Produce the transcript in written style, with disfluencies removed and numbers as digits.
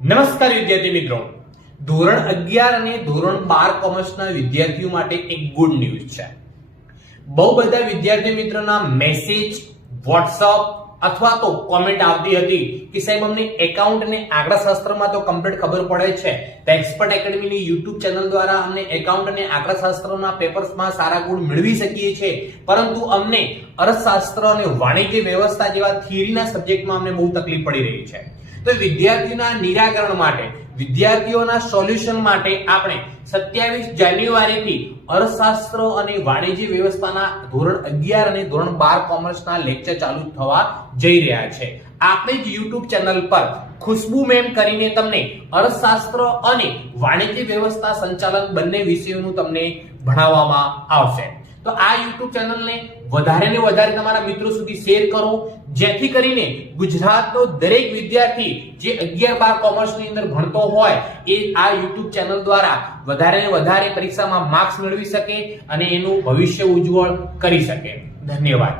નમસ્કાર વિદ્યાર્થી મિત્રો, ધોરણ 11 અને ધોરણ 12 કોમર્સના વિદ્યાર્થીઓ માટે એક ગુડ ન્યૂઝ છે. બહુ બધા વિદ્યાર્થી મિત્રોના મેસેજ, વોટ્સઅપ અથવા તો કોમેન્ટ આવતી હતી કે સાહેબ અમને એકાઉન્ટ અને આંકડાશાસ્ત્રમાં તો કમ્પ્લીટ ખબર પડે છે, તો એક્સપર્ટ એકેડમીની YouTube ચેનલ દ્વારા અમને એકાઉન્ટ અને આંકડાશાસ્ત્રના પેપર્સમાં સારા ગુણ મેળવી શકીએ છીએ, પરંતુ અમને અર્થશાસ્ત્ર અને વાણિજ્ય વ્યવસ્થા જેવા થિયરીના સબ્જેક્ટમાં અમને બહુ તકલીફ પડી રહી છે. તો વિદ્યાર્થીઓના નિરાકરણ માટે, વિદ્યાર્થીઓના સોલ્યુશન માટે આપણે 27 જાન્યુઆરીથી અર્થશાસ્ત્ર અને વાણિજ્ય વ્યવસ્થાના ધોરણ 11 અને ધોરણ 12 કોમર્સના લેક્ચર ચાલુ થવા જઈ રહ્યા છે. આપણે જ YouTube ચેનલ પર ખુશ્બુ મેમ કરીને તમને અર્થશાસ્ત્ર અને વાણિજ્ય વ્યવસ્થા સંચાલન બંને વિષયોનું તમને ભણાવવામાં આવશે. તો આ YouTube ચેનલને વધારે ને વધારે તમારા મિત્રો સુધી શેર કરો, જેથી કરીને ગુજરાતનો દરેક વિદ્યાર્થી જે 11-12 કોમર્સની અંદર ભણતો હોય એ આ YouTube ચેનલ દ્વારા વધારે ને વધારે પરીક્ષામાં માર્ક્સ મેળવી શકે અને એનું ભવિષ્ય ઉજ્જવળ કરી શકે. ધન્યવાદ.